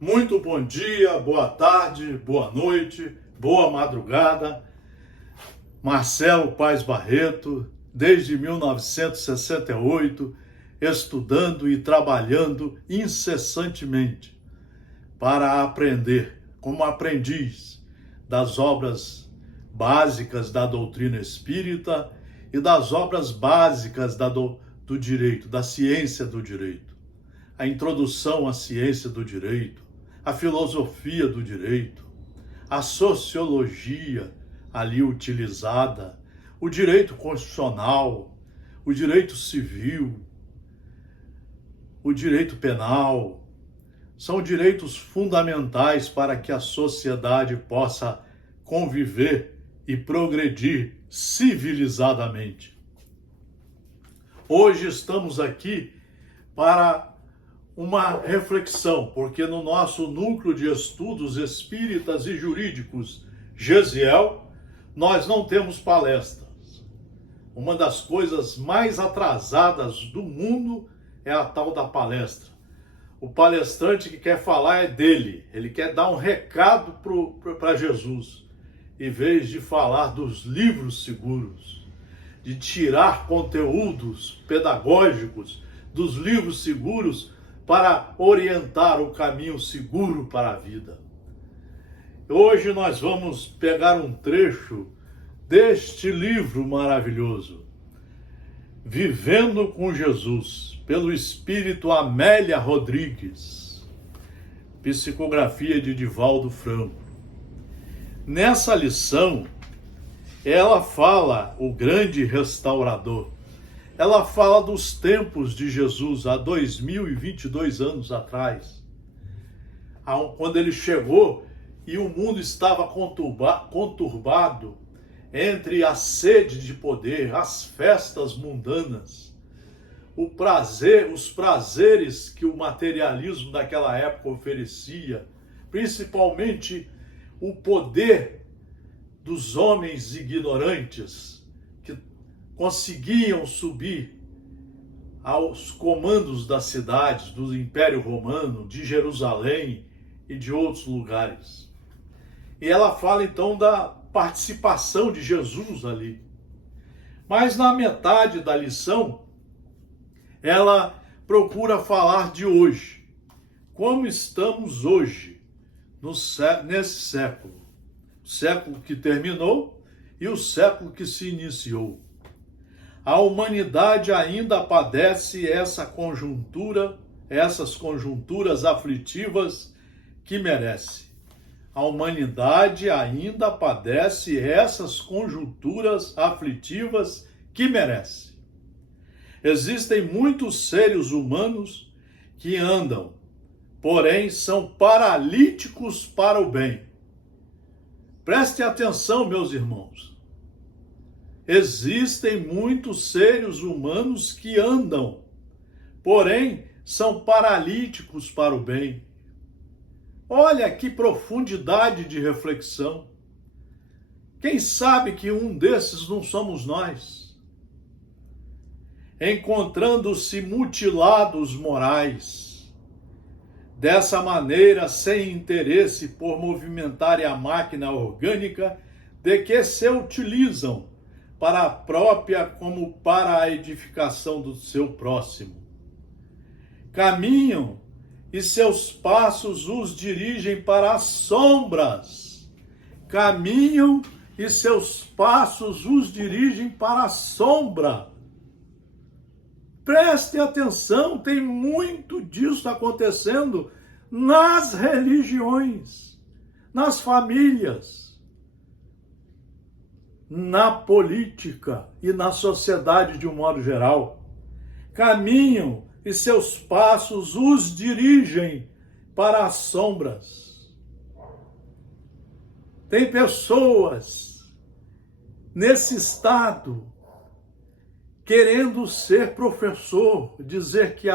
Muito bom dia, boa tarde, boa noite, boa madrugada. Marcelo Paes Barreto, desde 1968, estudando e trabalhando incessantemente para aprender, como aprendiz, das obras básicas da doutrina espírita e das obras básicas do direito, da ciência do direito. A introdução à ciência do direito, a filosofia do direito, a sociologia ali utilizada, o direito constitucional, o direito civil, o direito penal, são direitos fundamentais para que a sociedade possa conviver e progredir civilizadamente. Hoje estamos aqui para uma reflexão, porque no nosso núcleo de estudos espíritas e jurídicos, GESIEL, nós não temos palestras. Uma das coisas mais atrasadas do mundo é a tal da palestra. O palestrante que quer falar é dele, ele quer dar um recado para Jesus, em vez de falar dos livros seguros, de tirar conteúdos pedagógicos dos livros seguros para orientar o caminho seguro para a vida. Hoje nós vamos pegar um trecho deste livro maravilhoso, Vivendo com Jesus, pelo espírito Amélia Rodrigues, psicografia de Divaldo Franco. Nessa lição, ela fala, o grande restaurador, ela fala dos tempos de Jesus, há 2022 anos atrás, quando ele chegou e o mundo estava conturbado entre a sede de poder, as festas mundanas, os prazeres que o materialismo daquela época oferecia, principalmente o poder dos homens ignorantes, conseguiam subir aos comandos das cidades, do Império Romano, de Jerusalém e de outros lugares. E ela fala então da participação de Jesus ali. Mas na metade da lição, ela procura falar de hoje. Como estamos hoje, nesse século. O século que terminou e o século que se iniciou. A humanidade ainda padece essas conjunturas aflitivas que merece. A humanidade ainda padece essas conjunturas aflitivas que merece. Existem muitos seres humanos que andam, porém são paralíticos para o bem. Prestem atenção, meus irmãos. Existem muitos seres humanos que andam, porém são paralíticos para o bem. Olha que profundidade de reflexão. Quem sabe que um desses não somos nós? Encontrando-se mutilados morais, dessa maneira sem interesse por movimentar a máquina orgânica de que se utilizam para a própria como para a edificação do seu próximo. Caminham e seus passos os dirigem para as sombras. Caminham e seus passos os dirigem para a sombra. Preste atenção, tem muito disso acontecendo nas religiões, nas famílias, na política e na sociedade de um modo geral. Caminham e seus passos os dirigem para as sombras. Tem pessoas nesse estado querendo ser professor, dizer que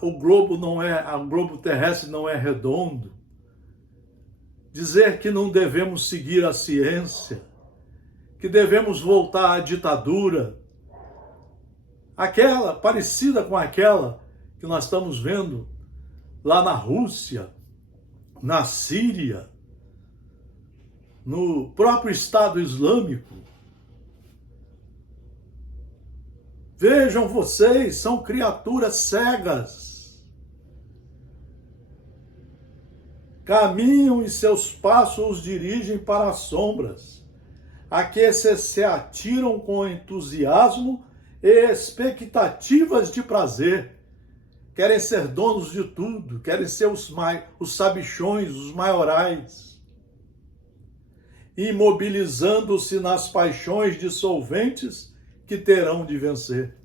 o globo terrestre não é redondo, dizer que não devemos seguir a ciência, que devemos voltar à ditadura, aquela parecida com aquela que nós estamos vendo lá na Rússia, na Síria, no próprio Estado Islâmico. Vejam vocês, são criaturas cegas. Caminham e seus passos os dirigem para as sombras, a que se atiram com entusiasmo e expectativas de prazer. Querem ser donos de tudo, querem ser os sabichões, os maiorais, imobilizando-se nas paixões dissolventes que terão de vencer.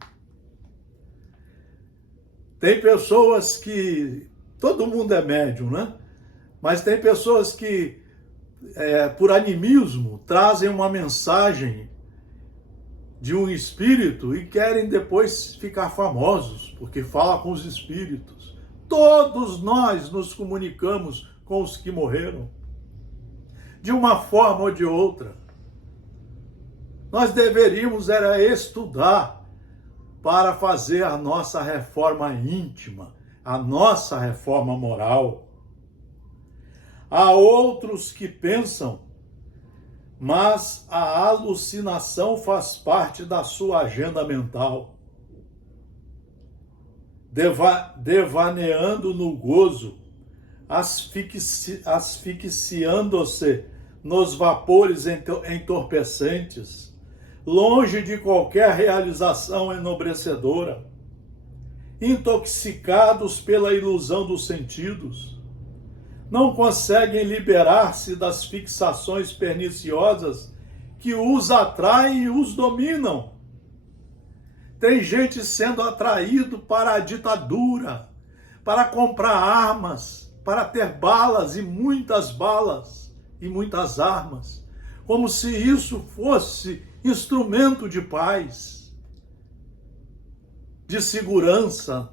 Tem pessoas que, todo mundo é médium, né? Mas tem pessoas que, por animismo, trazem uma mensagem de um espírito e querem depois ficar famosos, porque fala com os espíritos. Todos nós nos comunicamos com os que morreram, de uma forma ou de outra. Nós deveríamos estudar para fazer a nossa reforma íntima, a nossa reforma moral. Há outros que pensam, mas a alucinação faz parte da sua agenda mental. Devaneando no gozo, asfixiando-se nos vapores entorpecentes, longe de qualquer realização enobrecedora, intoxicados pela ilusão dos sentidos, não conseguem liberar-se das fixações perniciosas que os atraem e os dominam. Tem gente sendo atraído para a ditadura, para comprar armas, para ter balas e muitas armas, como se isso fosse instrumento de paz, de segurança.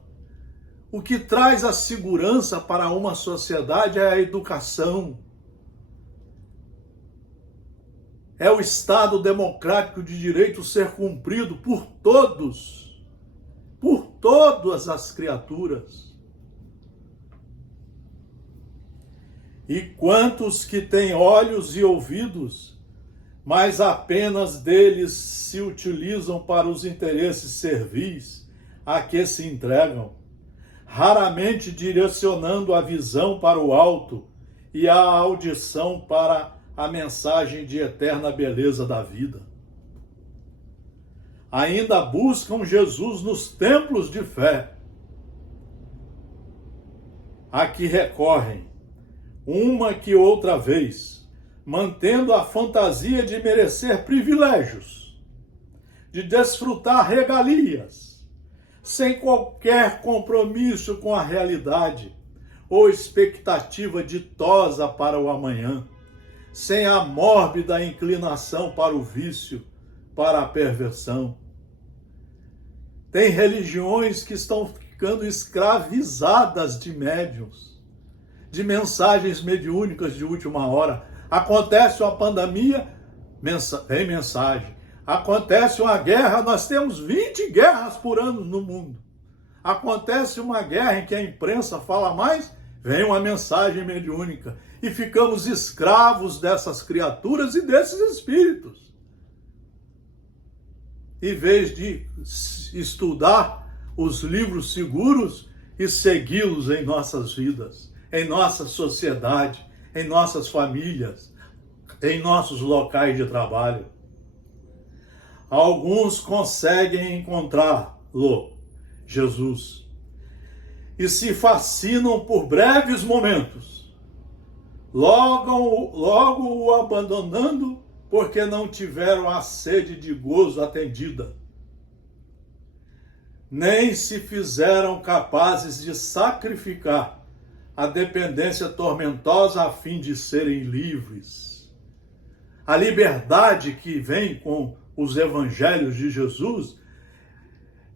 O que traz a segurança para uma sociedade é a educação. É o Estado democrático de direito ser cumprido por todos, por todas as criaturas. E quantos que têm olhos e ouvidos, mas apenas deles se utilizam para os interesses servis a que se entregam, raramente direcionando a visão para o alto e a audição para a mensagem de eterna beleza da vida. Ainda buscam Jesus nos templos de fé, a que recorrem, uma que outra vez, mantendo a fantasia de merecer privilégios, de desfrutar regalias, sem qualquer compromisso com a realidade ou expectativa ditosa para o amanhã, sem a mórbida inclinação para o vício, para a perversão. Tem religiões que estão ficando escravizadas de médiuns, de mensagens mediúnicas de última hora. Acontece uma pandemia, tem mensagem. Acontece uma guerra, nós temos 20 guerras por ano no mundo. Acontece uma guerra em que a imprensa fala mais, vem uma mensagem mediúnica. E ficamos escravos dessas criaturas e desses espíritos. Em vez de estudar os livros seguros e segui-los em nossas vidas, em nossa sociedade, em nossas famílias, em nossos locais de trabalho. Alguns conseguem encontrá-lo, Jesus, e se fascinam por breves momentos, logo o abandonando porque não tiveram a sede de gozo atendida, nem se fizeram capazes de sacrificar a dependência tormentosa a fim de serem livres. A liberdade que vem com os evangelhos de Jesus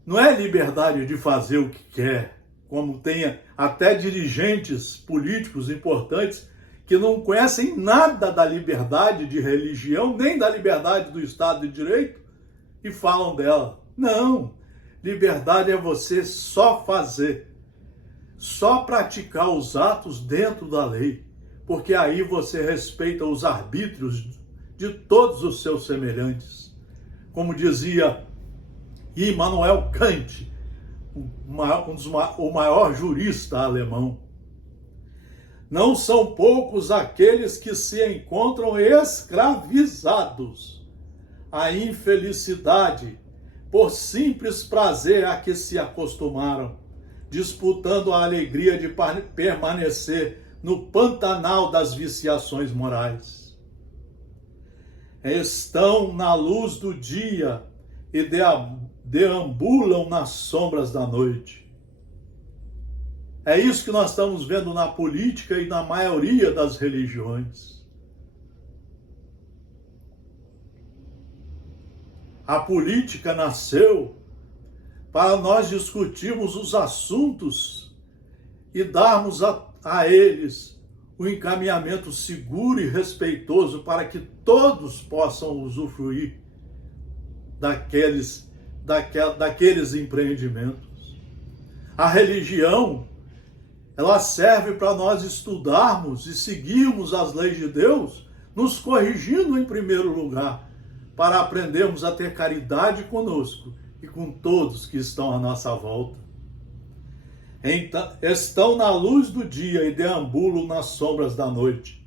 não é liberdade de fazer o que quer, como tem até dirigentes políticos importantes que não conhecem nada da liberdade de religião, nem da liberdade do Estado de Direito, e falam dela. Não, liberdade é você só fazer só praticar os atos dentro da lei, porque aí você respeita os arbítrios de todos os seus semelhantes. Como dizia Immanuel Kant, o maior jurista alemão. Não são poucos aqueles que se encontram escravizados à infelicidade por simples prazer a que se acostumaram, disputando a alegria de permanecer no pantanal das viciações morais. Estão na luz do dia e deambulam nas sombras da noite. É isso que nós estamos vendo na política e na maioria das religiões. A política nasceu para nós discutirmos os assuntos e darmos a eles o encaminhamento seguro e respeitoso para que todos possam usufruir daqueles empreendimentos. A religião, ela serve para nós estudarmos e seguirmos as leis de Deus, nos corrigindo em primeiro lugar, para aprendermos a ter caridade conosco e com todos que estão à nossa volta. Então, estão na luz do dia e deambulam nas sombras da noite.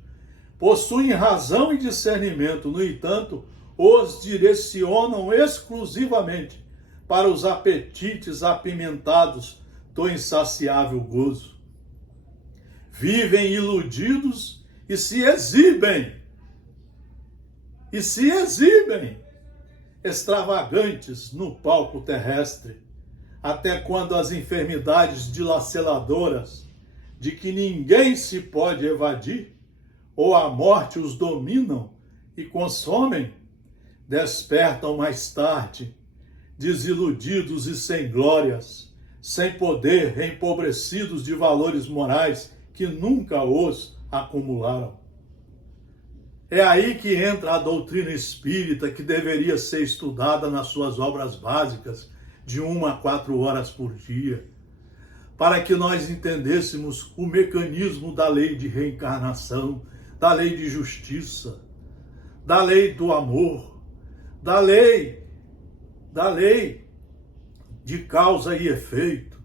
Possuem razão e discernimento, no entanto, os direcionam exclusivamente para os apetites apimentados do insaciável gozo. Vivem iludidos e se exibem extravagantes no palco terrestre, até quando as enfermidades dilaceradoras de que ninguém se pode evadir, ou a morte os dominam e consomem, despertam mais tarde, desiludidos e sem glórias, sem poder, empobrecidos de valores morais que nunca os acumularam. É aí que entra a doutrina espírita, que deveria ser estudada nas suas obras básicas, de 1 a 4 horas por dia, para que nós entendêssemos o mecanismo da lei de reencarnação, da lei de justiça, da lei do amor, da lei de causa e efeito,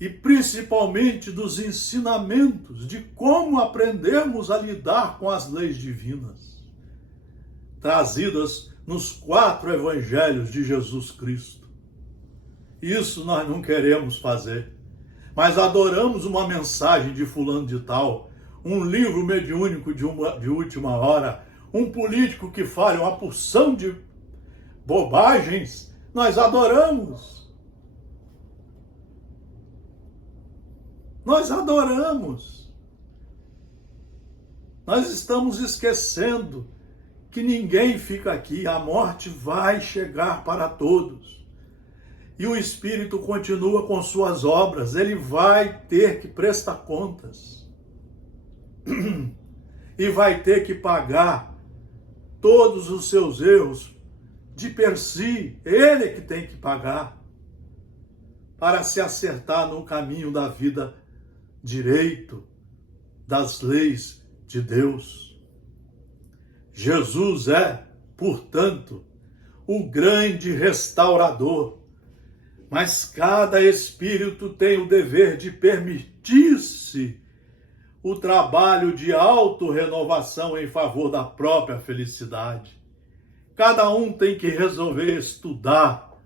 e principalmente dos ensinamentos de como aprendermos a lidar com as leis divinas, trazidas nos 4 evangelhos de Jesus Cristo. Isso nós não queremos fazer, mas adoramos uma mensagem de fulano de tal, um livro mediúnico de última hora, um político que fala uma porção de bobagens, nós adoramos. Nós adoramos. Nós estamos esquecendo que ninguém fica aqui, a morte vai chegar para todos. E o Espírito continua com suas obras, ele vai ter que prestar contas. E vai ter que pagar todos os seus erros de per si, ele que tem que pagar, para se acertar no caminho da vida direito, das leis de Deus. Jesus é, portanto, o grande restaurador, mas cada espírito tem o dever de permitir-se o trabalho de autorrenovação em favor da própria felicidade. Cada um tem que resolver estudar,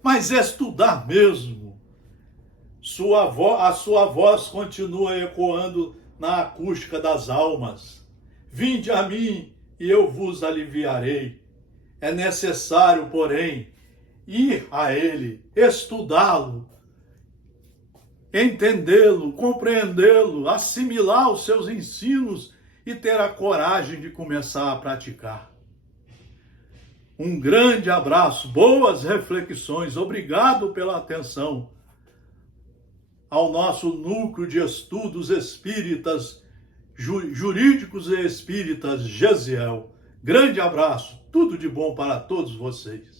mas estudar mesmo. A sua voz continua ecoando na acústica das almas. Vinde a mim e eu vos aliviarei. É necessário, porém, ir a ele, estudá-lo, entendê-lo, compreendê-lo, assimilar os seus ensinos e ter a coragem de começar a praticar. Um grande abraço, boas reflexões, obrigado pela atenção ao nosso núcleo de estudos espíritas, jurídicos e espíritas Gesiel. Grande abraço, tudo de bom para todos vocês.